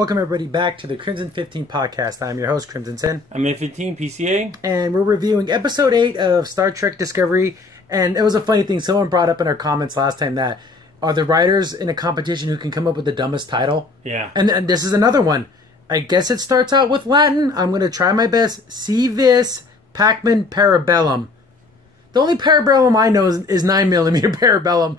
Welcome everybody back to the Crimson 15 podcast. I'm your host, Crimson Sin. I'm A15 PCA. And we're reviewing episode 8 of Star Trek Discovery. And it was a funny thing. Someone brought up in our comments last time that are the writers in a competition who can come up with the dumbest title? Yeah. And this is another one. I guess it starts out with Latin. I'm going to try my best. Vis Pacem Parabellum. The only parabellum I know is 9mm parabellum.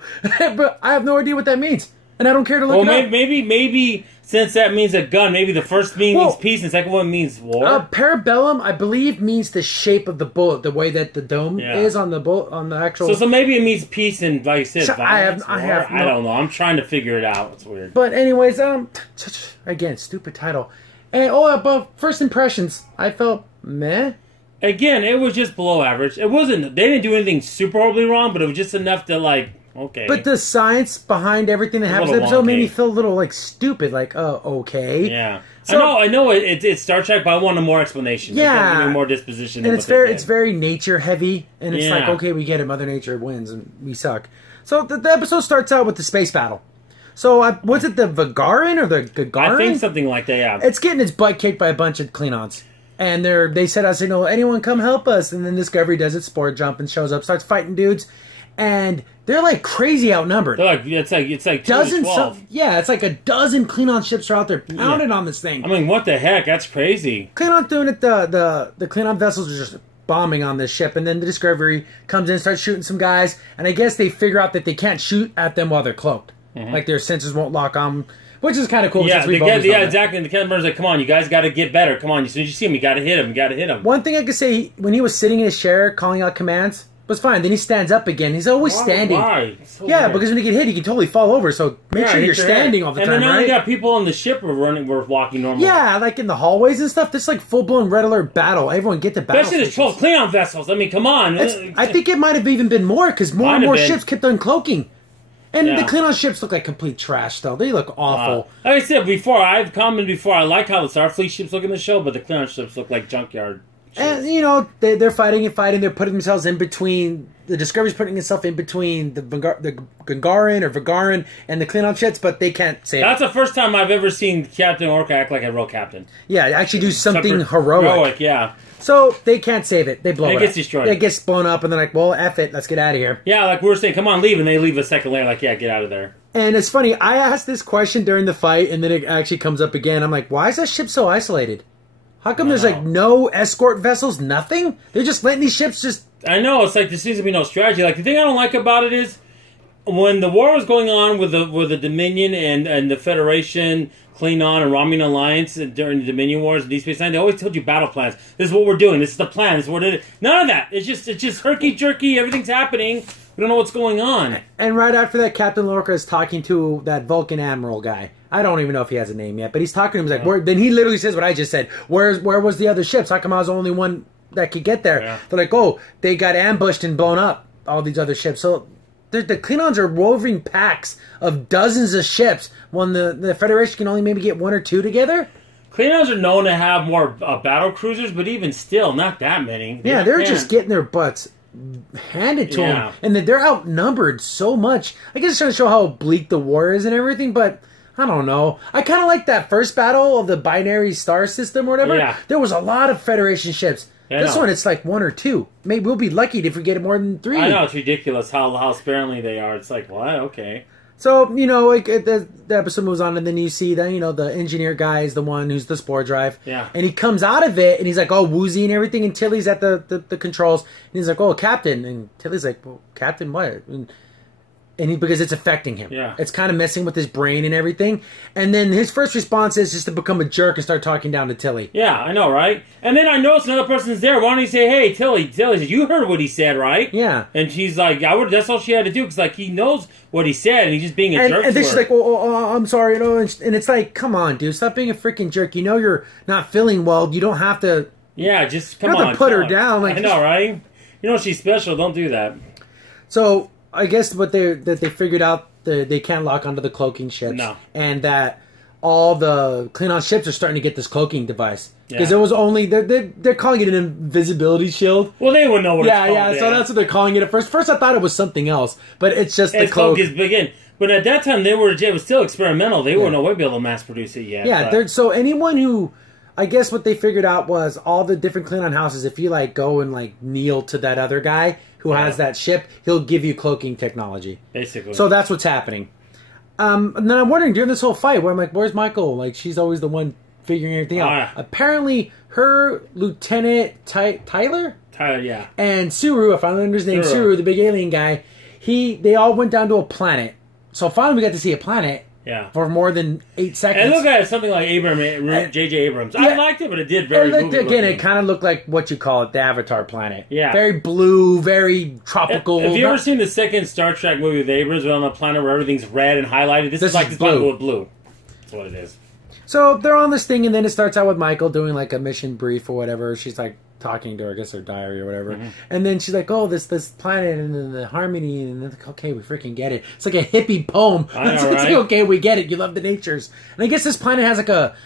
But I have no idea what that means. And I don't care to look it up. Maybe since that means a gun, maybe the first means peace and the second one means war. Parabellum, I believe, means the shape of the bullet, the way that the dome is on the bullet, on the actual. So maybe it means peace and, like you said, so violence. I don't know. I'm trying to figure it out. It's weird. But anyways, again, stupid title. And about first impressions, I felt meh. Again, it was just below average. It wasn't. They didn't do anything super horribly wrong, but it was just enough to okay. But the science behind everything that happens in the episode made me feel a little stupid. Okay. Yeah. So, I know. It's Star Trek, but I wanted more explanation. Yeah. Give me more disposition. And it's very nature heavy, and it's okay, we get it. Mother Nature wins, and we suck. So the episode starts out with the space battle. So was it the Vigaran or the Gagarin? I think something like that. Yeah. It's getting its butt kicked by a bunch of Klingons. And they said, anyone come help us. And then Discovery does its spore jump and shows up, starts fighting dudes. And they're crazy outnumbered. It's like dozens. 12. It's like a dozen Klingon ships are out there pounding on this thing. I mean, what the heck? That's crazy. Klingon doing it. The Klingon vessels are just bombing on this ship, and then the Discovery comes in and starts shooting some guys. And I guess they figure out that they can't shoot at them while they're cloaked. Mm-hmm. Like their sensors won't lock on. Which is kind of cool. Yeah, exactly. And the Captain Burns like, come on, you guys got to get better. Come on, as soon as you see him, you got to hit him. One thing I could say, when he was sitting in his chair calling out commands, was fine. Then he stands up again. He's always standing. Why? So weird. Because when you get hit, he can totally fall over. So make sure you're standing all the time, And then right? you got people on the ship were walking normally. Yeah, like in the hallways and stuff. This is full-blown red alert battle. Everyone get the battle. Especially the 12 Klingon vessels. I mean, come on. I think it might have even been more, because more and more ships kept uncloaking. And the Klingon ships look like complete trash, though. They look awful. Like I said before, I've commented before, I like how the Starfleet ships look in the show, but the Klingon ships look like junkyard ships. And, they're fighting and fighting. They're putting themselves in between. The Discovery's putting itself in between the Gagarin and the Klingon ships, but they can't save it. That's the first time I've ever seen Captain Orca act like a real captain. Yeah, actually do something heroic. Yeah. So they can't save it. They blow it up. It gets destroyed. It gets blown up, and they're like, well, F it. Let's get out of here. Yeah, like we were saying, come on, leave. And they leave a second later, get out of there. And it's funny. I asked this question during the fight, and then it actually comes up again. I'm like, why is that ship so isolated? How come there's no escort vessels, nothing? They're just letting these ships just... I know, it's there seems to be no strategy. The thing I don't like about it is, when the war was going on with the Dominion and the Federation, Klingon and Romulan Alliance during the Dominion Wars and Deep Space Nine, they always told you battle plans. This is what we're doing. This is the plan. This is what it is. None of that. It's just herky-jerky. Everything's happening. We don't know what's going on. And right after that, Captain Lorca is talking to that Vulcan Admiral guy. I don't even know if he has a name yet, but he's talking to him. He's like, then he literally says what I just said. Where was the other ships? How come I was the only one that could get there? Yeah. They're like, they got ambushed and blown up, all these other ships. So the Klingons are roving packs of dozens of ships when the Federation can only maybe get one or two together. Klingons are known to have more battle cruisers, but even still, not that many. Yeah, they're just getting their butts handed to them. And they're outnumbered so much. I guess it's trying to show how bleak the war is and everything, but... I don't know. I kind of like that first battle of the binary star system or whatever. Yeah. There was a lot of Federation ships. This one, it's like one or two. Maybe we'll be lucky if we get more than 3. I know, it's ridiculous how sparingly they are. It's like, what? Okay. So, the episode moves on, and then you see that, the engineer guy is the one who's the spore drive. Yeah. And he comes out of it, and he's like, woozy and everything, and Tilly's at the controls. And he's like, Captain. And Tilly's like, well, Captain what? And because it's affecting him. Yeah. It's kind of messing with his brain and everything. And then his first response is just to become a jerk and start talking down to Tilly. Yeah, I know, right? And then I notice another person's there. Why don't you say, hey, Tilly, you heard what he said, right? Yeah. And she's like, that's all she had to do, because he knows what he said, and he's just being a jerk. And then she's like, I'm sorry, and it's like, come on, dude, stop being a freaking jerk. You're not feeling well. You don't have to... Yeah, just come on. You don't have to put her down. I know, right? She's special. Don't do that. So... I guess they figured out they can't lock onto the cloaking ships. No. And that all the Klingon ships are starting to get this cloaking device. Because Yeah. it was only... They're calling it an invisibility shield. Well, they wouldn't know what it's called. Yeah, so that's what they're calling it at first. First, I thought it was something else, but it's just the cloak. Is big in. But at that time, it was still experimental. They wouldn't be able to mass produce it yet. Yeah, so anyone who... I guess what they figured out was all the different Klingon houses, if you, like, go and, like, kneel to that other guy who has that ship, he'll give you cloaking technology. Basically. So that's what's happening. And then I'm wondering, during this whole fight, where I'm like, where's Michael? Like, she's always the one figuring everything out. Apparently, her Lieutenant Tyler? Tyler, yeah. And Suru, I finally learned his name, Suru, the big alien guy, they all went down to a planet. So finally we got to see a planet. Yeah. For more than 8 seconds. And look at something like J.J. Abrams. I liked it, but it did very movie again, it kind of looked like what you call it, the Avatar planet. Yeah. Very blue, very tropical. Have you ever seen the second Star Trek movie with Abrams on a planet where everything's red and highlighted? This is like this planet with blue. That's what it is. So they're on this thing, and then it starts out with Michael doing like a mission brief or whatever. She's like talking to her, I guess her diary or whatever. Mm-hmm. And then she's like, oh, this planet and then the harmony. And then like, okay, we freaking get it. It's like a hippie poem. It's like, okay, we get it. You love the natures. And I guess this planet has like a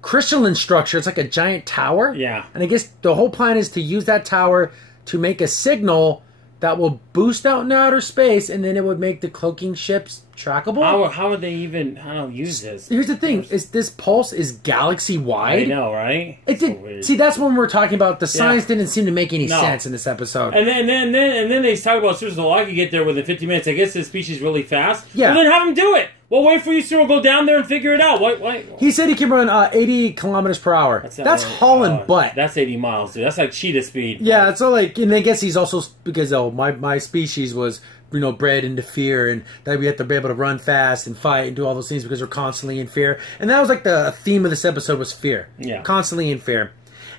crystalline structure. It's like a giant tower. Yeah. And I guess the whole plan is to use that tower to make a signal that will boost out in outer space, and then it would make the cloaking ships trackable. How would they even use this? Here's the thing: is this pulse is galaxy wide? I know, right? It did. So see, that's when we're talking about the science didn't seem to make any sense in this episode. And then they talk about Cyril. I could get there within 50 minutes. I guess this species really fast. Yeah. Well, then have them do it. We'll wait for you, Cyril. Go down there and figure it out. Why? He said he can run 80 kilometers per hour. That's hauling butt. That's 80 miles, dude. That's like cheetah speed. Yeah, so like, and I guess he's also because my species was bred into fear, and that we have to be able to run fast and fight and do all those things because we're constantly in fear. And that was like the theme of this episode was fear. Yeah, constantly in fear.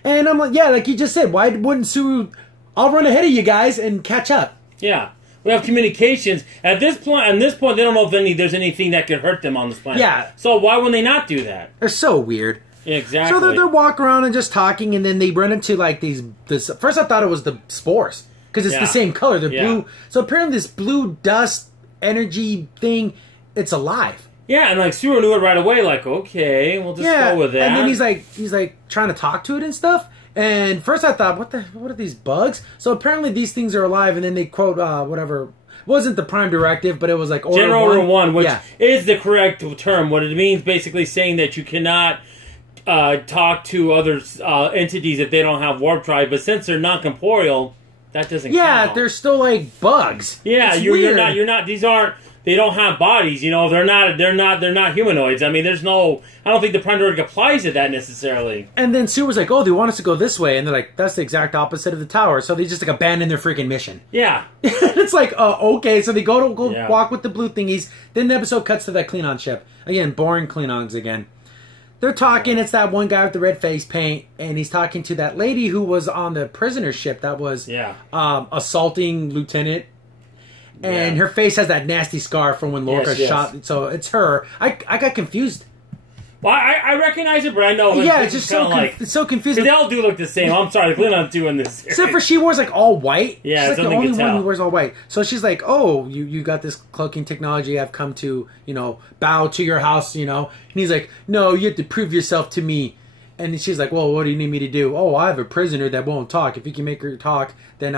And I'm like, yeah, like you just said, why wouldn't Suru? I'll run ahead of you guys and catch up. Yeah. We have communications. At this point, they don't know if there's anything that could hurt them on this planet. Yeah. So why would they not do that? They're so weird. Yeah, exactly. So they're walking around and just talking, and then they run into like this. First, I thought it was the spores because it's the same color. They're blue. So apparently, this blue dust energy thing, it's alive. Yeah, and like Suru knew it right away. Like, okay, we'll just go with that. And then he's like trying to talk to it and stuff. And first I thought, what are these bugs? So apparently these things are alive, and then they quote whatever. It wasn't the Prime Directive, but it was like General Order 1, which is the correct term. What it means basically saying that you cannot talk to other entities if they don't have warp drive, but since they're non-corporeal, that doesn't count. Yeah, they're still like bugs. Yeah, you're not these aren't they don't have bodies, they're not humanoids. I mean, I don't think the Prime Directive applies to that necessarily. And then Sue was like, oh, they want us to go this way, and they're like, that's the exact opposite of the tower. So they just like abandon their freaking mission. Yeah. It's like, okay, so they go walk with the blue thingies. Then the episode cuts to that Klingon ship. Again, boring Klingons again. They're talking, it's that one guy with the red face paint, and he's talking to that lady who was on the prisoner ship that was assaulting Lieutenant. And her face has that nasty scar from when Lorca shot. So it's her. I got confused. Well, I recognize it, but I know. It's just it's so confusing. They all do look the same. I'm sorry, the Klingons do in this. Except for she wears like all white. Yeah, she's like the only one who wears all white. So she's like, oh, you got this cloaking technology. I've come to, bow to your house, And he's like, no, you have to prove yourself to me. And she's like, well, what do you need me to do? Oh, I have a prisoner that won't talk. If you can make her talk, then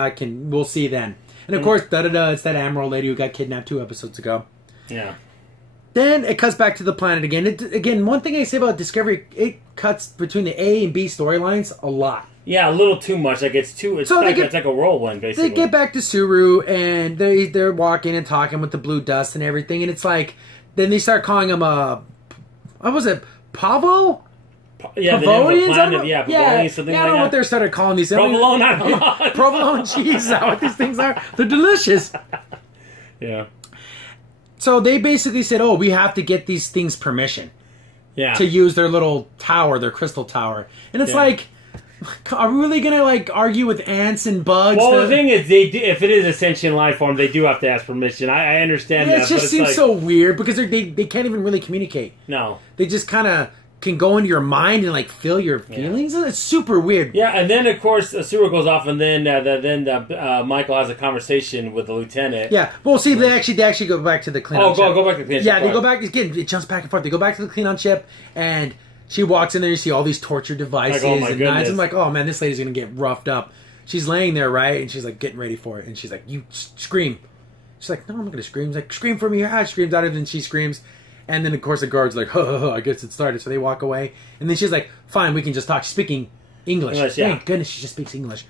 we'll see then. And of course, it's that Admiral lady who got kidnapped 2 episodes ago. Yeah. Then it cuts back to the planet again. Again, one thing I say about Discovery, it cuts between the A and B storylines a lot. Yeah, a little too much. Like it's like a whirlwind, basically. They get back to Suru, and they're walking and talking with the blue dust and everything, and it's like, then they start calling him what was it, Pavo? Yeah, Pavonians? Pavonians, something I don't know what they started calling these. Provolone, I don't know. Provolone cheese, is that what these things are? They're delicious. Yeah. So they basically said, oh, we have to get these things permission. Yeah. To use their little tower, their crystal tower. And it's like, are we really going to argue with ants and bugs? Well, the thing is, if it is a sentient life form, they do have to ask permission. I understand that. It just seems so weird because they can't even really communicate. No. They just kind of can go into your mind and like feel your feelings. It's super weird. Yeah, and then of course Seward goes off, and then Michael has a conversation with the lieutenant. Yeah, well, see, they actually go back to the Klingon. Go back to the Klingon. Yeah, they go back again. It jumps back and forth. They go back to the Klingon ship, and she walks in there. You see all these torture devices and knives. I'm like, oh man, this lady's gonna get roughed up. She's laying there, right, and she's like getting ready for it, and she's like, you scream. She's like, no, I'm not gonna scream. She's like, scream for me. She screams out, and then she screams. And then, of course, the guard's like, I guess it started. So they walk away. And then she's like, fine, we can just talk. She's speaking English. Thank goodness she just speaks English.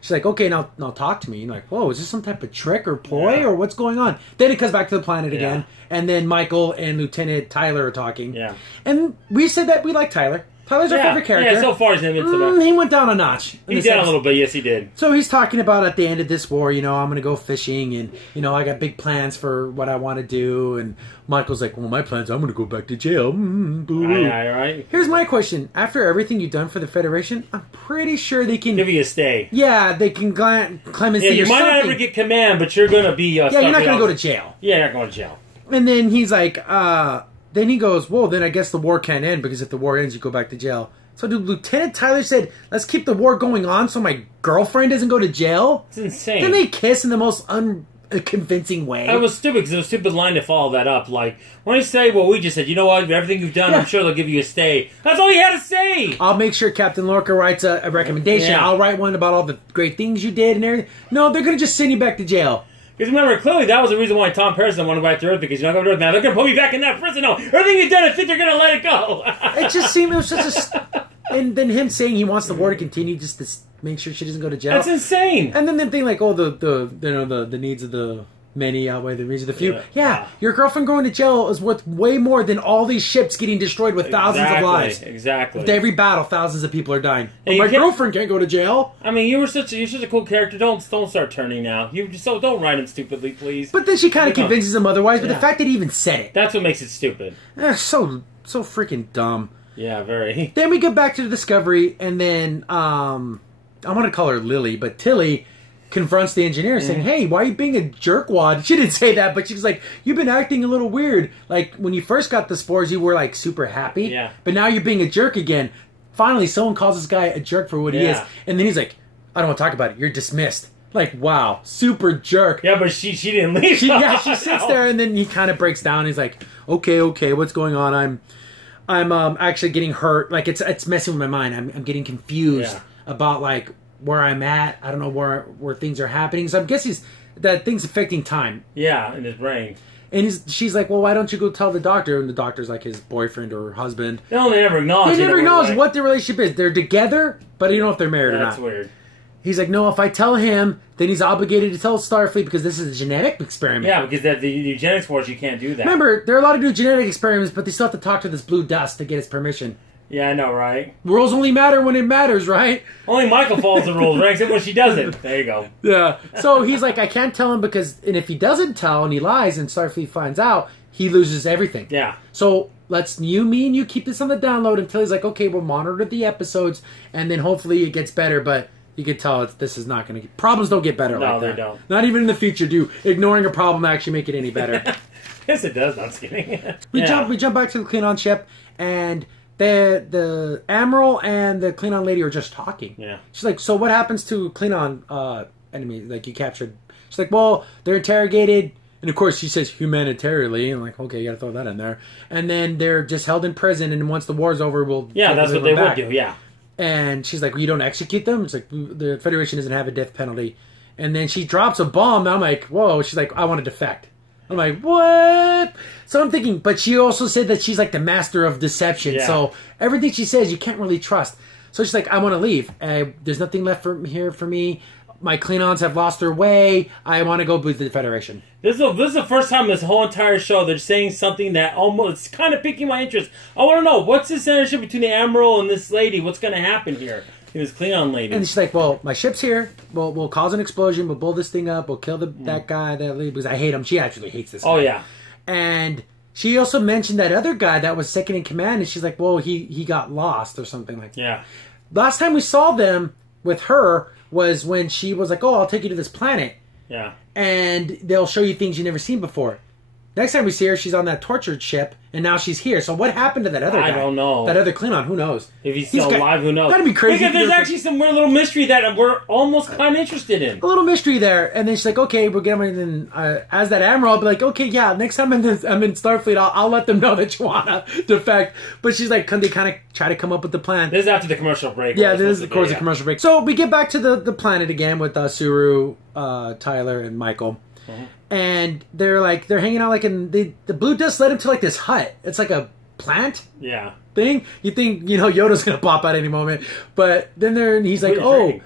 She's like, okay, now talk to me. And you're like, whoa, is this some type of trick or ploy or what's going on? Then it comes back to the planet again. And then Michael and Lieutenant Tyler are talking. Yeah. And we said that we like Tyler. Tyler's our favorite character. Yeah, so far he's he went down a notch. He did a little bit, yes he did. So he's talking about at the end of this war, I'm going to go fishing and, I got big plans for what I want to do. And Michael's like, well, my plans, I'm going to go back to jail. Right. Here's my question. After everything you've done for the Federation, I'm pretty sure they can... give you a stay. Yeah, they can clemency you might not ever get command, but you're going to be... you're not going to go to jail. Yeah, you're not going to jail. And then he's like, then he goes, well, then I guess the war can't end because if the war ends, you go back to jail. So Lieutenant Tyler said, let's keep the war going on so my girlfriend doesn't go to jail? It's insane. Then they kiss in the most unconvincing way. It was stupid because it was a stupid line to follow that up. Like, when he say, well, we just said, you know what, everything you've done, I'm sure they'll give you a stay. That's all he had to say. I'll make sure Captain Lorca writes a recommendation. Yeah. I'll write one about all the great things you did and everything. No, they're going to just send you back to jail. Because remember, clearly that was the reason why Tom Paris wanted back to Earth, because you're not going to Earth now. They're going to put me back in that prison now. Everything you've done, I think they're going to let it go. It just seemed, it was such a... And then him saying he wants the war to continue just to make sure she doesn't go to jail. That's insane. And then the thing like, the needs of the many outweigh the needs of the few. Yeah, your girlfriend going to jail is worth way more than all these ships getting destroyed with thousands of lives. Exactly. With every battle, thousands of people are dying. But my girlfriend can't go to jail. I mean, you're such a cool character. Don't start turning now. Don't write him stupidly, please. But then she kind of convinces him otherwise. But the fact that he even said it—that's what makes it stupid. So freaking dumb. Yeah, very. Then we get back to the Discovery, and then I want to call her Lily, but Tilly confronts the engineer saying, hey, why are you being a jerkwad? She didn't say that, but she's like, you've been acting a little weird. Like, when you first got the spores, you were, like, super happy. Yeah. But now you're being a jerk again. Finally, someone calls this guy a jerk for what he is. And then he's like, I don't want to talk about it. You're dismissed. Like, wow, super jerk. Yeah, but she didn't leave. She sits there, and then he kind of breaks down. He's like, okay, what's going on? I'm actually getting hurt. Like, it's messing with my mind. I'm getting confused about, like, where I'm at. I don't know where things are happening. So I guess that thing's affecting time. Yeah, in his brain. And she's like, well, why don't you go tell the doctor? And the doctor's like his boyfriend or husband. They never acknowledge. They never acknowledge what their relationship is. They're together, but you don't know if they're married or not. That's weird. He's like, no, if I tell him, then he's obligated to tell Starfleet because this is a genetic experiment. Yeah, because the eugenics wars, you can't do that. Remember, there are a lot of new genetic experiments, but they still have to talk to this blue dust to get its permission. Yeah, I know, right? Rules only matter when it matters, right? Only Michael follows the rules, right? Except when she doesn't. There you go. Yeah. So he's like, I can't tell him because, and if he doesn't tell and he lies and Starfleet finds out, he loses everything. Yeah. So me and you keep this on the download until he's like, okay, we'll monitor the episodes and then hopefully it gets better, but you can tell this is not going to... Problems don't get better like that. No, they don't. Not even in the future do ignoring a problem actually make it any better. Yes, it does. I'm just kidding. We jump back to the Klingon ship, and the Admiral and the Klingon lady are just talking. Yeah. She's like, so what happens to Klingon enemy like you captured? She's like, well, they're interrogated, and of course she says humanitarianly. I'm like, okay, you got to throw that in there. And then they're just held in prison, and once the war's over, we'll... Yeah, that's what they would do, yeah. And she's like, well, you don't execute them? It's like, the Federation doesn't have a death penalty. And then she drops a bomb, and I'm like, whoa. She's like, I want to defect. I'm like, what? So I'm thinking, but she also said that she's like the master of deception. Yeah. So everything she says, you can't really trust. So she's like, I want to leave. There's nothing left here for me. My Klingons have lost their way. I want to go with the Federation. This is the first time this whole entire show they're saying something that almost kind of piquing my interest. I want to know, what's this relationship between the Admiral and this lady? What's going to happen here? This Klingon lady. And she's like, well, my ship's here. We'll cause an explosion. We'll blow this thing up. We'll kill that guy, that lady, because I hate him. She actually hates this guy. Oh, yeah. And she also mentioned that other guy that was second in command, and she's like, well, he got lost or something like that. Yeah. Last time we saw them with her was when she was like, oh, I'll take you to this planet. Yeah. And they'll show you things you've never seen before. Next time we see her, she's on that tortured ship, and now she's here. So what happened to that other guy? I don't know. That other Klingon, who knows? If he's still alive, who knows? Gotta be crazy. Because there's actually some weird little mystery that we're almost kind of interested in. A little mystery there. And then she's like, okay, we're getting as that admiral, I'll be like, okay, yeah, next time I'm in Starfleet, I'll let them know that you want to defect. But she's like, they kind of try to come up with the plan. This is after the commercial break. Yeah, this is, of course, the commercial break. So we get back to the planet again with Suru, Tyler, and Michael. Mm-hmm. And they're hanging out like in the blue dust led him to like this hut. It's like a plant thing. You think Yoda's gonna pop out any moment, but then he's like, oh,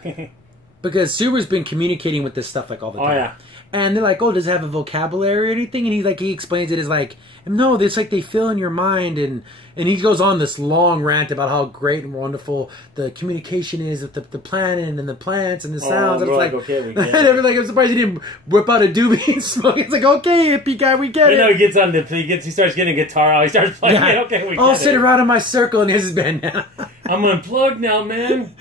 because Subaru's been communicating with this stuff like all the time. Oh yeah. And they're like, oh, does it have a vocabulary or anything? And he explains it as like, no, it's like they fill in your mind. And he goes on this long rant about how great and wonderful the communication is with the planet and the plants and the sounds. And it's like, okay, we get it. And I'm surprised he didn't whip out a doobie and smoke. It's like, okay, hippie guy, we get it. He gets on he starts getting a guitar out. He starts playing it. Okay, we get it. I'll sit around in my circle and his band now. I'm unplugged now, man.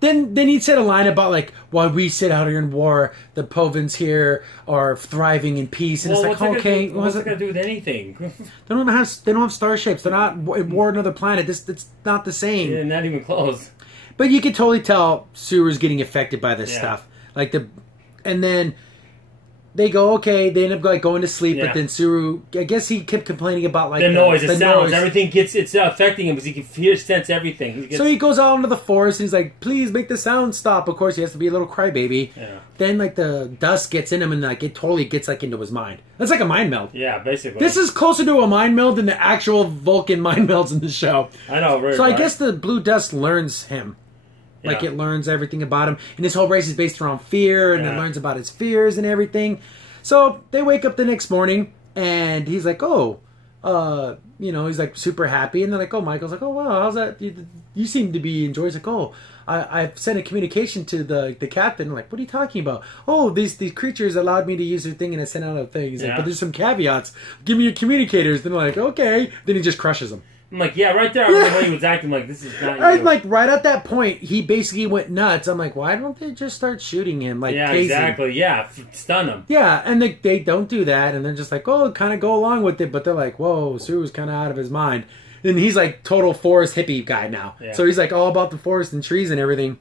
Then he said a line about like, while we sit out here in war, the Povans here are thriving in peace, and it's like, okay, what's it gonna do with anything? They don't have starships. They're not at war on another planet. It's not the same. Yeah, not even close. But you can totally tell Suru's getting affected by this stuff. And then they go, okay, they end up going to sleep, but then Suru, I guess he kept complaining about like the noise, the sounds, everything it's affecting him because he can sense everything. So he goes out into the forest and he's like, please make the sound stop. Of course, he has to be a little crybaby. Yeah. Then like the dust gets in him and like it totally gets like into his mind. That's like a mind meld. Yeah, basically. This is closer to a mind meld than the actual Vulcan mind melds in the show. I know, right? So I guess the blue dust learns him. Like it learns everything about him. And this whole race is based around fear, and it learns about his fears and everything. So they wake up the next morning, and he's like, oh, he's like super happy. And they're like, oh, Michael's like, oh, wow, how's that? You seem to be enjoying. He's like, oh, I've sent a communication to the captain. I'm like, what are you talking about? Oh, these creatures allowed me to use their thing, and I sent out a thing. He's like, but there's some caveats. Give me your communicators. Then they're like, okay. Then he just crushes them. I'm like, yeah, right there. I remember when he was acting like, this is not you. Like, right at that point, he basically went nuts. I'm like, why don't they just start shooting him? Like, yeah, casing? Exactly. Yeah, stun him. Yeah, and they don't do that, and they're just like, oh, kind of go along with it. But they're like, whoa, Suru's kind of out of his mind. And he's like total forest hippie guy now. Yeah. So he's like all about the forest and trees and everything.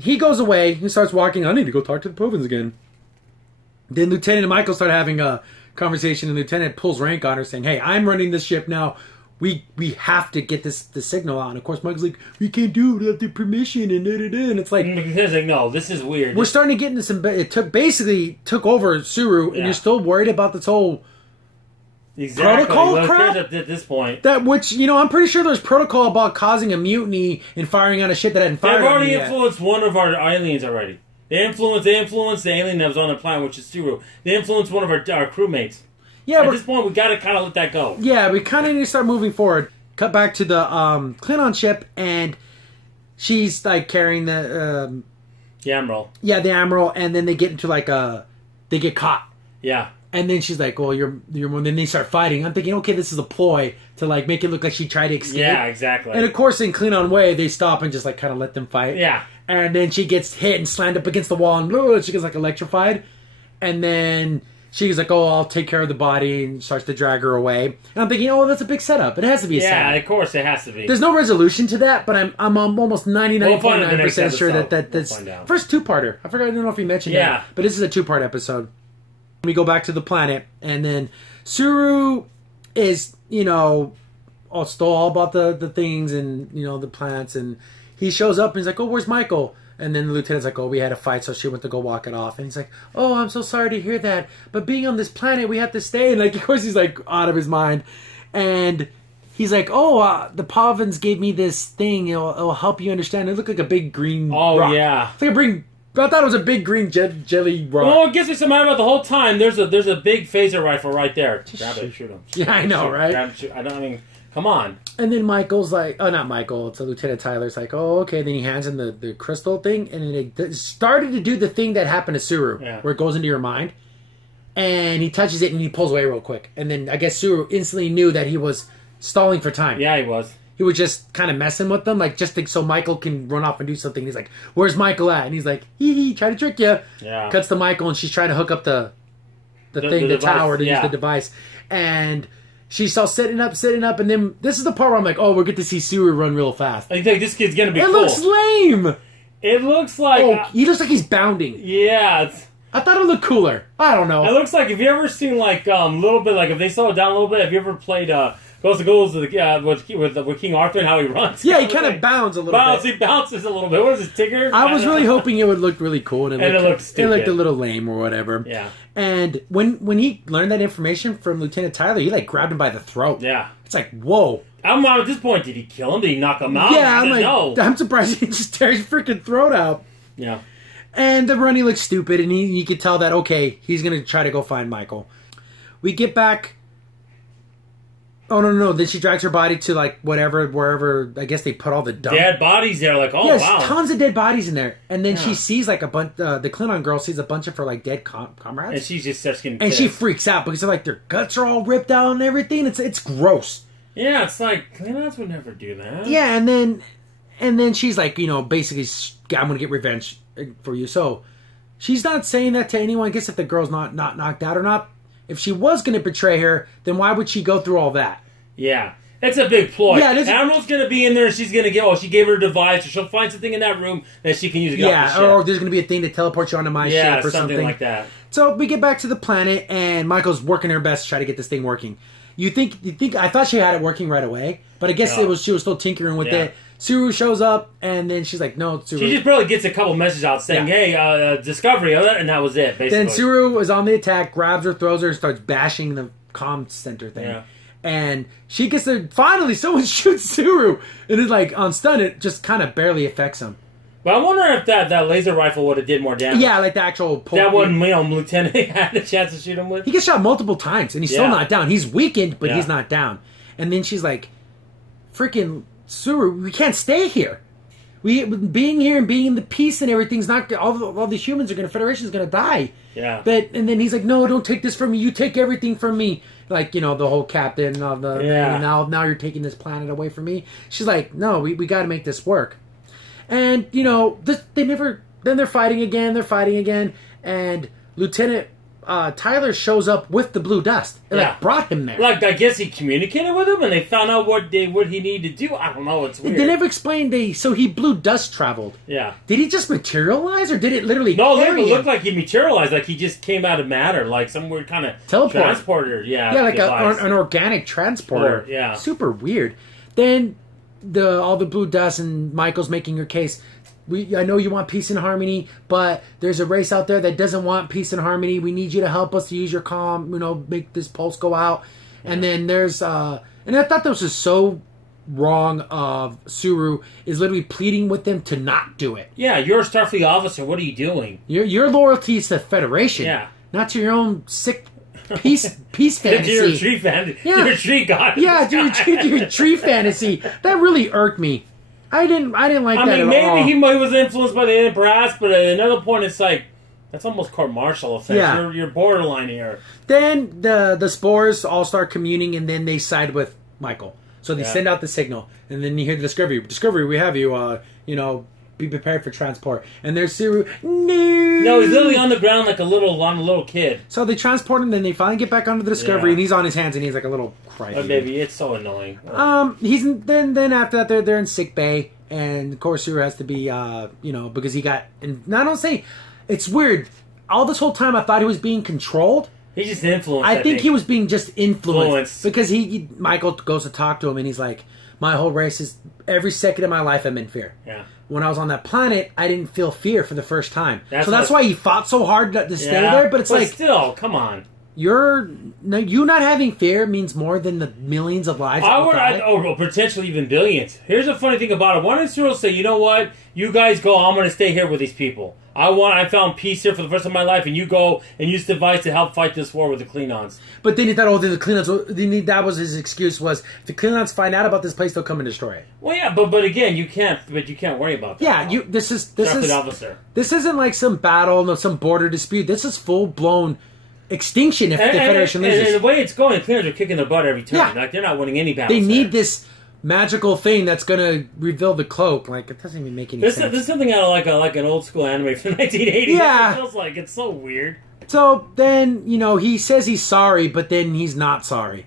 He goes away. He starts walking. I need to go talk to the Povans again. Then Lieutenant and Michael start having a conversation, and Lieutenant pulls rank on her, saying, hey, I'm running this ship now. We have to get the signal out. And of course, Michael's like, we can't do it without their permission, and da-da-da. And it's like, no, this is weird. We're starting to get into some. It basically took over Suru, and you're still worried about this whole protocol crap at this point. That which I'm pretty sure there's protocol about causing a mutiny and firing on a ship that hadn't fired. They've already influenced one of our aliens already. They influenced the alien that was on the planet, which is Suru. They influenced one of our crewmates. Yeah, at this point, we got to kind of let that go. Yeah, we kind of need to start moving forward. Cut back to the Klingon ship, and she's like carrying the Admiral. Yeah, the Admiral, and then they get into like they get caught. Yeah, and then she's like, "Well, you're." Then they start fighting. I'm thinking, okay, this is a ploy to like make it look like she tried to escape. Yeah, exactly. And of course, in Klingon way, they stop and just like kind of let them fight. Yeah, and then she gets hit and slammed up against the wall, and she gets like electrified, and then. She's like, oh, I'll take care of the body, and starts to drag her away. And I'm thinking, oh, that's a big setup. It has to be a setup. Yeah, of course it has to be. There's no resolution to that, but I'm almost 99.9% sure that that's first two-parter. I don't know if you mentioned that, but this is a two-part episode. We go back to the planet, and then Suru is, all about the things and, the plants, and he shows up, and he's like, oh, where's Michael? And then the lieutenant's like, oh, we had a fight, so she went to go walk it off. And he's like, oh, I'm so sorry to hear that. But being on this planet, we have to stay. And, like, of course, he's, like, out of his mind. And he's like, oh, the Povans gave me this thing. It'll help you understand. It looked like a big green rock. Yeah. It's like I thought it was a big green jelly rock. Well, it gets me so mad about the whole time. There's a big phaser rifle right there. Grab it, shoot him. Yeah, I know, right? Grab it, shoot. Come on. And then Michael's like, oh, not Michael, it's Lieutenant Tyler's like, oh, okay. Then he hands him the crystal thing, and then they started to do the thing that happened to Suru, where it goes into your mind. And he touches it, and he pulls away real quick. And then I guess Suru instantly knew that he was stalling for time. Yeah, he was. He was just kind of messing with them, like just so Michael can run off and do something. He's like, where's Michael at? And he's like, hee, try to trick you. Yeah. Cuts to Michael, and she's trying to hook up the the tower to use the device. And she's all sitting up, and then this is the part where I'm like, oh, we're going to see Suru run real fast. I think this kid's going to be cool. It looks lame. It looks like... Oh, he looks like he's bounding. Yeah. I thought it looked cooler. I don't know. It looks like, if you ever seen, like, a little bit, like, if they slow it down a little bit, have you ever played, Ghost of Ghouls with King Arthur and how he runs? Yeah, he kind of bounds a little bit. He bounces a little bit. What is this, Tigger? I was really hoping it would look really cool. And it looked stupid. It looked a little lame or whatever. Yeah. And when he learned that information from Lieutenant Tyler, he, like, grabbed him by the throat. Yeah. It's like, whoa. I'm at this point, did he kill him? Did he knock him out? Yeah, I'm like, no. I'm surprised he just tears his freaking throat out. Yeah. And the running looks stupid, and you could tell that, okay, he's going to try to go find Michael. We get back. Oh, no. Then she drags her body to, like, wherever, I guess they put all the dump. Dead bodies there, like, oh, yes, wow. Tons of dead bodies in there. And then she sees, like, a bunch, the Klingon girl sees a bunch of her, like, dead comrades. And she's just getting and she freaks out because, like, their guts are all ripped out and everything. It's gross. Yeah, it's like, Klingons would never do that. Yeah, and then she's like, basically, I'm going to get revenge for you. So she's not saying that to anyone. I guess if the girl's not knocked out or not. If she was going to betray her, then why would she go through all that? Yeah. That's a big ploy. Yeah, Admiral's going to be in there and she's going to get, she gave her a device, or she'll find something in that room that she can use to get off the ship. Or there's going to be a thing to teleport you onto my ship or something like that. So we get back to the planet and Michael's working her best to try to get this thing working. You think I thought she had it working right away, but I guess she was still tinkering with it. Suru shows up, and then she's like, no, Suru. She just barely gets a couple messages out saying, hey, discovery, and that was it, basically. Then Suru is on the attack, grabs her, throws her, and starts bashing the comm center thing. Yeah. And she gets there, finally, someone shoots Suru, and it's like, on stun, it just kind of barely affects him. But I wonder if that laser rifle would have did more damage. Yeah, like the actual... That one, Lieutenant had a chance to shoot him with. He gets shot multiple times, and he's still not down. He's weakened, but he's not down. And then she's like, freaking Suru, we can't stay here. Being here and being in the peace and everything's not... All the humans are going to... Federation's going to die. Yeah. And then he's like, no, don't take this from me. You take everything from me. Like, the whole captain of the... Yeah. Now you're taking this planet away from me. She's like, no, we got to make this work. And, then they're fighting again, and Lieutenant Tyler shows up with the blue dust. It, brought him there. Like, I guess he communicated with him, and they found out what he needed to do. I don't know, it's weird. They never explained, so he blue dust traveled. Yeah. Did he just materialize, or did it literally No, carry it looked like he materialized, like he just came out of matter, like some weird kind of transporter. Yeah, like an organic transporter. Yeah. Super weird. Then... all the blue dust and Michael's making her case. I know you want peace and harmony, but there's a race out there that doesn't want peace and harmony. We need you to help us to use your comm, make this pulse go out. Yeah. And then there's and I thought this was so wrong of Suru is literally pleading with them to not do it. Yeah, you're a Starfleet officer. What are you doing? Your loyalty is to the Federation, not to your own sick peace fantasy. You're a tree fan. Yeah. You're a tree god. Yeah, your tree fantasy. That really irked me. I didn't like that at all. Maybe he was influenced by the Empress, but at another point it's like, that's almost court-martial offense. Yeah. You're borderline here. Then the spores all start communing, and then they side with Michael. So they send out the signal, and then you hear the Discovery. Discovery, we have you, be prepared for transport. And there's Suru. No, he's literally on the ground like a little kid. So they transport him, then they finally get back onto the Discovery, and he's on his hands, and he's like a little crybaby. Oh, baby, it's so annoying. Then after that, they're in sick bay, and of course Suru has to be, because he got. And I don't say, it's weird. All this whole time, I thought he was being controlled. He's just influenced. I think he was being just influenced because Michael goes to talk to him, and he's like, my whole race is every second of my life I'm in fear. Yeah. When I was on that planet, I didn't feel fear for the first time. That's why he fought so hard to stay there. But still, come on. You not having fear means more than the millions of lives. Potentially even billions. Here's the funny thing about it. Why didn't Cyril say, you know what? You guys go. I'm going to stay here with these people. I found peace here for the first time in my life, and you go and use the device to help fight this war with the Klingons. But then he thought, the Klingons. That was his excuse. Was if the Klingons find out about this place, they'll come and destroy it. Well, yeah, but again, you can't worry about that. Yeah, this isn't like some battle, no, some border dispute. This is full blown extinction if the Federation loses. And the way it's going, the Klingons are kicking their butt every turn. Yeah. Like they're not winning any battles. They need this magical thing that's going to reveal the cloak. Like, it doesn't even make any sense. There's something out of like an old school anime from the 1980s. Yeah. It feels like it's so weird. So then, he says he's sorry, but then he's not sorry.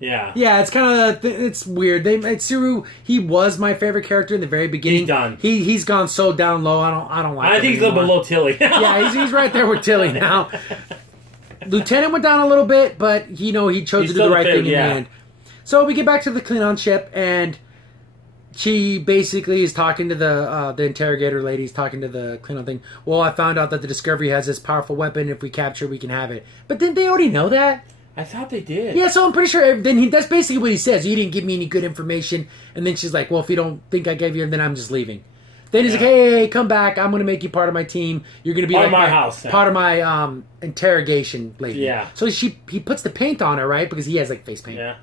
Yeah. Yeah, it's kind of, it's weird. Tsuru, he was my favorite character in the very beginning. He's done. He's gone so down low, I don't like him. I think he's a little below Tilly. Yeah, he's right there with Tilly now. Lieutenant went down a little bit, but, he chose to do the right thing in the end. So we get back to the Klingon ship, and she basically is talking to the interrogator lady. He's talking to the Klingon thing. Well, I found out that the Discovery has this powerful weapon. If we capture it, we can have it. But didn't they already know that? I thought they did. Yeah, so I'm pretty sure that's basically what he says. You didn't give me any good information. And then she's like, well, if you don't think I gave you, then I'm just leaving. Then he's like, hey, come back. I'm going to make you part of my team. You're going to be part of my house. Part of my interrogation lady. Yeah. So he puts the paint on her, right? Because he has face paint. Yeah.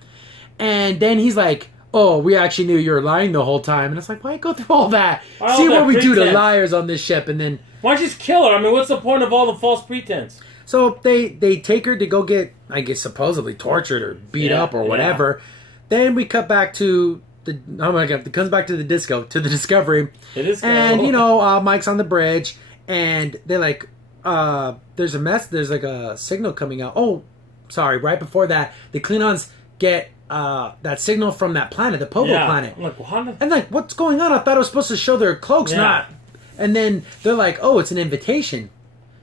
And then he's like, oh, we actually knew you were lying the whole time. And it's like, why go through all that? See what we do to liars on this ship. And then... Why don't you just kill her? I mean, what's the point of all the false pretense? So they take her to go get, I guess, supposedly tortured or beat up or whatever. Then we cut back to the... Oh my God. It comes back to the Discovery. It is cool. And, Mike's on the bridge. And they're like, there's like a signal coming out. Oh, sorry. Right before that, the Klingons get... that signal from that planet, the Povo planet. I'm like, what? And like, what's going on? I thought it was supposed to show their cloaks, not. And then they're like, oh, it's an invitation.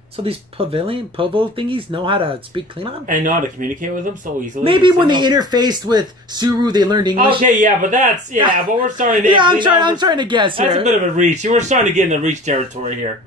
So these Povo thingies know how to speak Klingon? And know how to communicate with them so easily. Maybe when they interfaced with Suru, they learned English. Okay, yeah, but but we're starting to... I'm trying to guess here. That's a bit of a reach. We're starting to get in the reach territory here.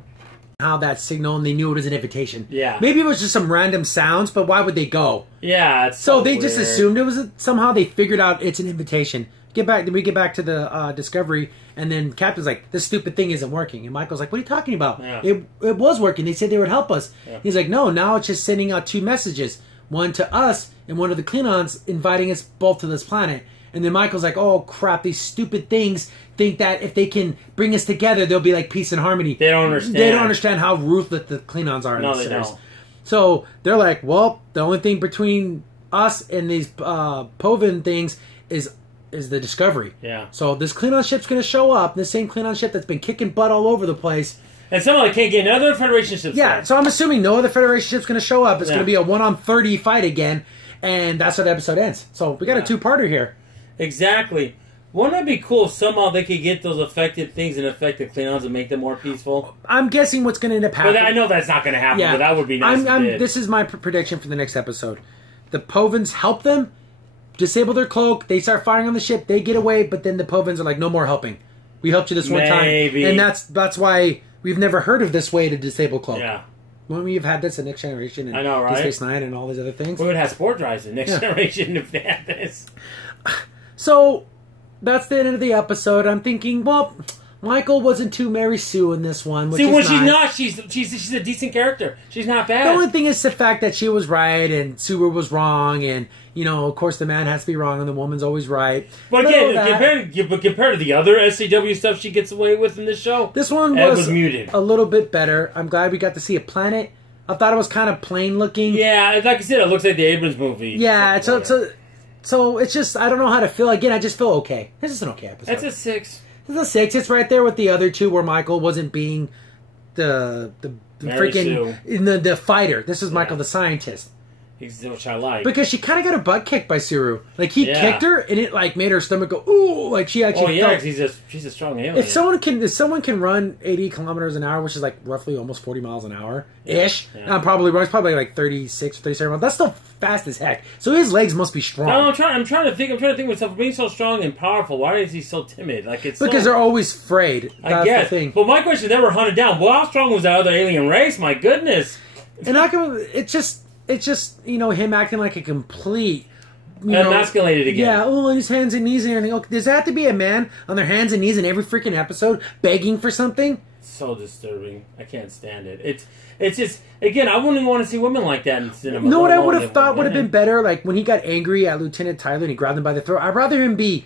How that signal, and they knew it was an invitation. Yeah. Maybe it was just some random sounds, but why would they go? Yeah, it's so they just assumed it was somehow they figured out it's an invitation. We get back to the Discovery, and then Captain's like, this stupid thing isn't working. And Michael's like, what are you talking about? Yeah. It was working. They said they would help us. Yeah. He's like, no, now it's just sending out two messages. One to us, and one to the Klingons, inviting us both to this planet. And then Michael's like, oh, crap, these stupid things think that if they can bring us together, there'll be like peace and harmony. They don't understand. They don't understand how ruthless the Klingons are. No, they don't. So they're like, well, the only thing between us and these Povin things is the Discovery. Yeah. So this Klingon ship's going to show up, this same Klingon ship that's been kicking butt all over the place. And somehow they can't get another Federation ship. Yeah, so I'm assuming no other Federation ship's going to show up. It's going to be a 1-on-30 fight again, and that's how the episode ends. So we got a two-parter here. Exactly. Wouldn't it be cool if somehow they could get those affected things and affect the Klingons and make them more peaceful? I'm guessing what's going to end up happening. But I know that's not going to happen, but that would be nice. This is my prediction for the next episode. The Povins help them, disable their cloak, they start firing on the ship, they get away, but then the Povins are like, no more helping. We helped you this one time. And that's why we've never heard of this way to disable cloak. Yeah. When we've had this in Next Generation and I know, right? Deep Space Nine and all these other things. We would have sport drives in Next Generation if they had this. So, that's the end of the episode. I'm thinking, well, Michael wasn't too Mary Sue in this one. Which she's not. She's a decent character. She's not bad. The only thing is the fact that she was right and Sue was wrong, and of course, the man has to be wrong and the woman's always right. But again, compared to the other SCW stuff she gets away with in this show, this one was muted. A little bit better. I'm glad we got to see a planet. I thought it was kind of plain looking. Yeah, like I said, it looks like the Abrams movie. Yeah, so it's just, I don't know how to feel. Again, I just feel okay. This is an okay episode. That's a 6. It's a 6. It's right there with the other two where Michael wasn't being the freaking the fighter. This is Michael the scientist. Which I like. Because she kind of got her butt kicked by Suru. Like, he kicked her, and it, like, made her stomach go, ooh, like, she actually felt... because she's a strong alien. If someone can run 80 kilometers an hour, which is, like, roughly almost 40 miles an hour-ish, probably like 36 or 37 miles, that's still fast as heck. So his legs must be strong. No, I'm trying to think of myself, being so strong and powerful, why is he so timid? Like, it's because they're always afraid. I guess. The thing. But my question, they were hunted down. Well, how strong was that other alien race? My goodness. And it's just, him acting like a complete... emasculated again. Yeah, his hands and knees and everything. Okay, does that have to be a man on their hands and knees in every freaking episode begging for something? So disturbing. I can't stand it. It's just, again, I wouldn't even want to see women like that in cinema. You know what I would have thought would have been better? Like, when he got angry at Lieutenant Tyler and he grabbed him by the throat, I'd rather him be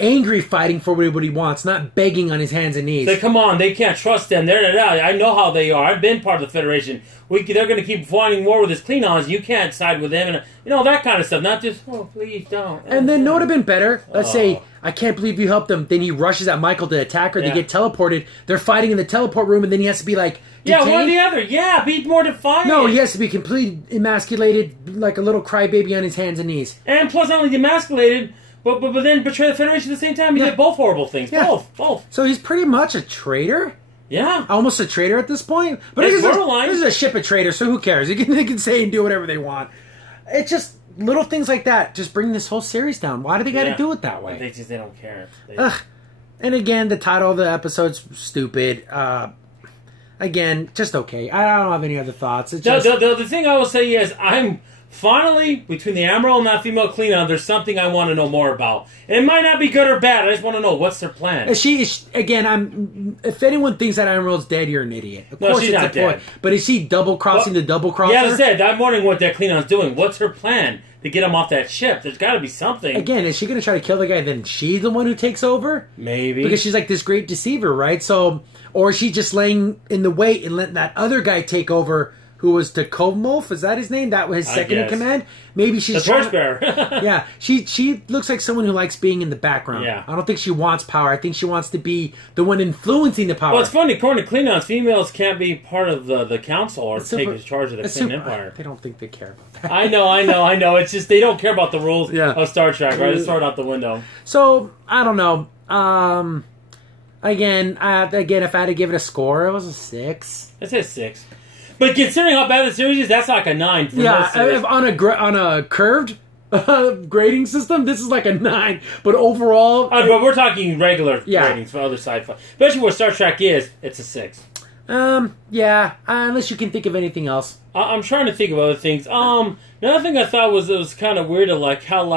angry fighting for what he wants, not begging on his hands and knees. Come on, they can't trust them. I know how they are. I've been part of the Federation. They're going to keep wanting war with his Klingons. You can't side with them, and that kind of stuff. Not just, oh, please don't. And then, would have been better? Let's say, I can't believe you helped them. Then he rushes at Michael to attack her. They get teleported. They're fighting in the teleport room, and then he has to be like, Yeah, one or the other. Yeah, be more defiant. No, he has to be completely emasculated, like a little crybaby on his hands and knees. And plus, not only emasculated, but then betray the Federation at the same time. He did both horrible things. Yeah. Both. So he's pretty much a traitor. Yeah. Almost a traitor at this point. But this is a ship of traitors, so who cares? They can say and do whatever they want. It's just little things like that just bring this whole series down. Why do they got to do it that way? They don't care. And again, the title of the episode's stupid. Again, just okay. I don't have any other thoughts. It's just... the thing I will say is I'm finally, between the Admiral and that female Klingon, there's something I want to know more about. And it might not be good or bad. I just want to know what's their plan. If anyone thinks that Admiral's dead, you're an idiot. Of course she's not dead. But is she double-crossing the double-crosser? Yeah, as I said, I'm wondering what that Klingon's doing. What's her plan to get him off that ship? There's got to be something. Again, is she going to try to kill the guy, then she's the one who takes over? Maybe. Because she's like this great deceiver, right? So, or is she just laying in the wait and letting that other guy take over, who was Takomov? Is that his name? That was his second in command? Maybe she's... The torchbearer. Yeah. She looks like someone who likes being in the background. Yeah. I don't think she wants power. I think she wants to be the one influencing the power. Well, it's funny. According to Klingons, females can't be part of the council or take charge of the Klingon Empire. They don't think they care about that. I know. It's just they don't care about the rules of Star Trek, right? It's thrown out the window. So, I don't know. Again, if I had to give it a score, it was a 6. I'd say 6. But considering how bad the series is, that's like a 9. For on a curved grading system, this is like a 9. But overall... but we're talking regular ratings for other sci-fi. Especially where Star Trek is, it's a 6. Unless you can think of anything else. I'm trying to think of other things. Another thing I thought was kind of weird, how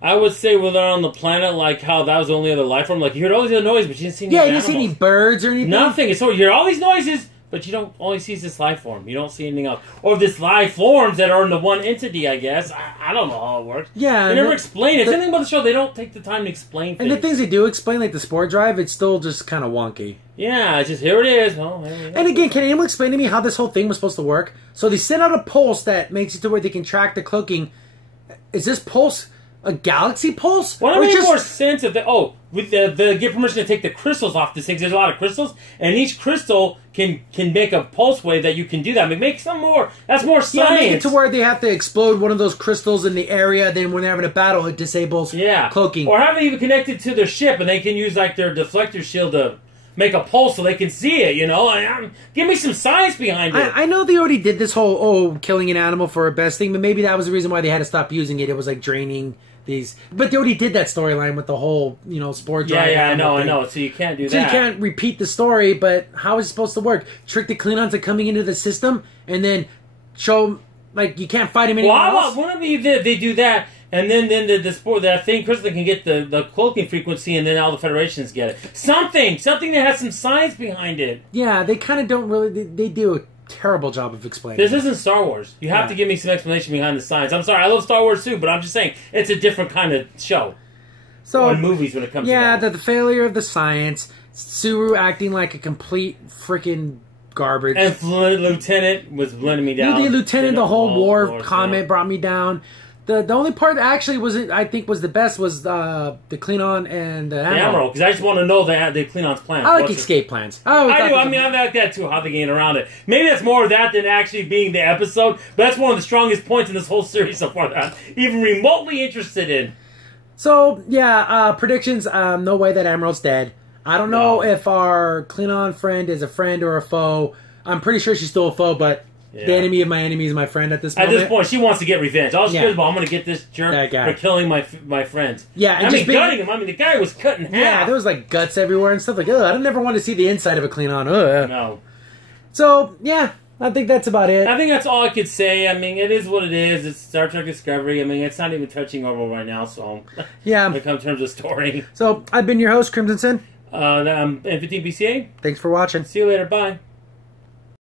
I would say when they're on the planet, how that was the only other life form. You heard all these other noises, but you didn't see any animals. You didn't see any birds or anything? Nothing. So you hear all these noises, but you don't only see this life form. You don't see anything else. Or this life forms that are in the one entity, I guess. I don't know how it works. Yeah. They never explain it. It's anything about the show. They don't take the time to explain things. And the things they do explain, like the spore drive, it's still just kind of wonky. Yeah, it's just, here it is. Oh, and again, can anyone explain to me how this whole thing was supposed to work? So they send out a pulse that makes it to where they can track the cloaking. Is this pulse a galaxy pulse? Why don't we make more sense of they give permission to take the crystals off this thing. There's a lot of crystals, and each crystal can make a pulse wave that you can do that. I mean, make some more. That's more science. Yeah, make it to where they have to explode one of those crystals in the area. Then when they're having a battle, it disables cloaking. Or have it even connected to their ship, and they can use their deflector shield to make a pulse so they can see it, give me some science behind it. I know they already did this whole, killing an animal for a best thing, but maybe that was the reason why they had to stop using it. It was draining these. But they already did that storyline with the whole, spore drive. Yeah, I know. So you can't do that. So you can't repeat the story, but how is it supposed to work? Trick the Klingons into coming into the system and then show, you can't fight him anymore else? Wouldn't it be they do that, and then the spore, that thing, crystal can get the cloaking frequency, and then all the Federations get it. Something that has some science behind it. Yeah, they kind of don't really. They do a terrible job of explaining. This isn't Star Wars. You have to give me some explanation behind the science. I'm sorry, I love Star Wars too, but I'm just saying it's a different kind of show. So in movies when it comes to that. the failure of the science, Suru acting like a complete freaking garbage, and Lieutenant was blending me down. The Lieutenant, the whole war comment brought me down. The only part that actually was the best was the Klingon and the Admiral. Because I just want to know the Klingons' plan. I like escape plans. I do. I like that too. How they get around it. Maybe that's more of that than actually being the episode. But that's one of the strongest points in this whole series so far that I'm even remotely interested in. So predictions. No way that Admiral's dead. I don't know if our Klingon friend is a friend or a foe. I'm pretty sure she's still a foe, but. Yeah. The enemy of my enemy is my friend at this moment. At this point, she wants to get revenge. All she cares about, I'm going to get this jerk for killing my friends. Yeah, and gutting him. The guy was cut in half. Yeah, there was guts everywhere and stuff. I don't never want to see the inside of a Klingon. Ugh. No. So, I think that's about it. I think that's all I could say. It is what it is. It's Star Trek Discovery. It's not even touching over right now, so... Yeah. When it comes in terms of story. So, I've been your host, Crimson Sin. I'm N15BCA. Thanks for watching. See you later. Bye.